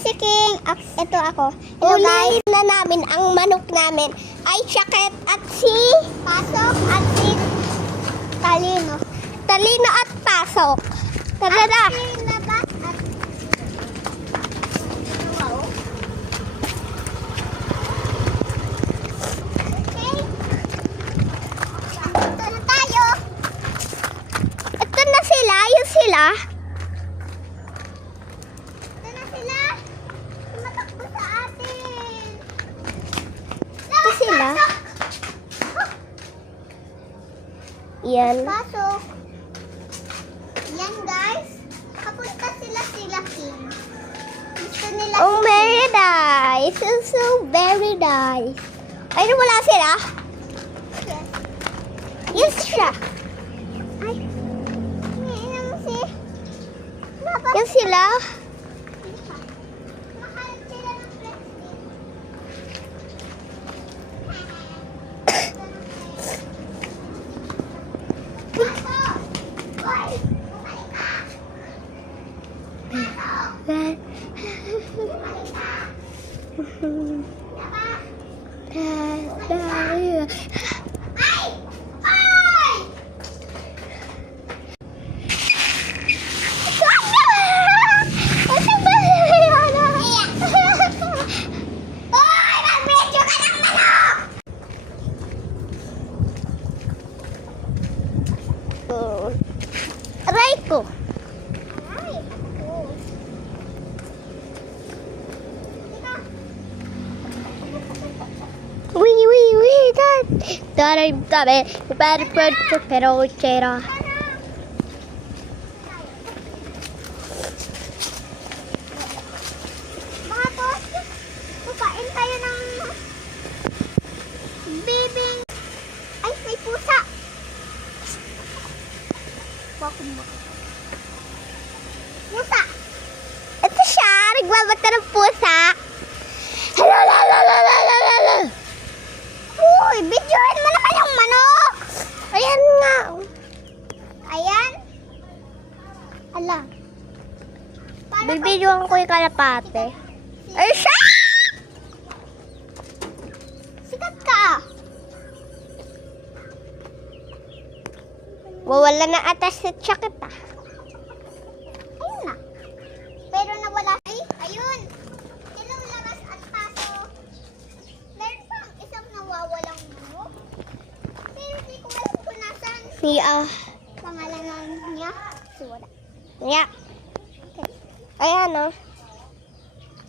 si King. Ito ako. Hello guys. Na namin ang manok namin ay Chaket at si Pasok at si Talino. Talino at Pasok. Tara na. Ayun sila. Ito na sila. Tumatakbo sa atin. Ito sila. Yan. Pasok. Yan guys. Kapunta sila King. Gusto nila. Oh, very nice. So very nice. Ayun, wala sila. Yes. Yes siya. Ay. Yan sila. Aray ko. Pero chera. Mga tos, kukain tayo ng bibing. Ay, may pusa. Pusa. Ito siya, nagbabata ng pusa. Uy, videoin mo naman yung manok. Ayan nga. Ayan. Ala. Bibidyoan ko yung kalapate. Ay, siya! Sikat ka. Wawala na atas sa Chaket ah. Ayun na. Pero nawala. Ay, ayun. Hello, labas at pasok. Meron pang isang nawawalang manok. Pero di ko alam kung nasan. Si pangalan niya. Si wala. Yeah. Okay. Ayan oh.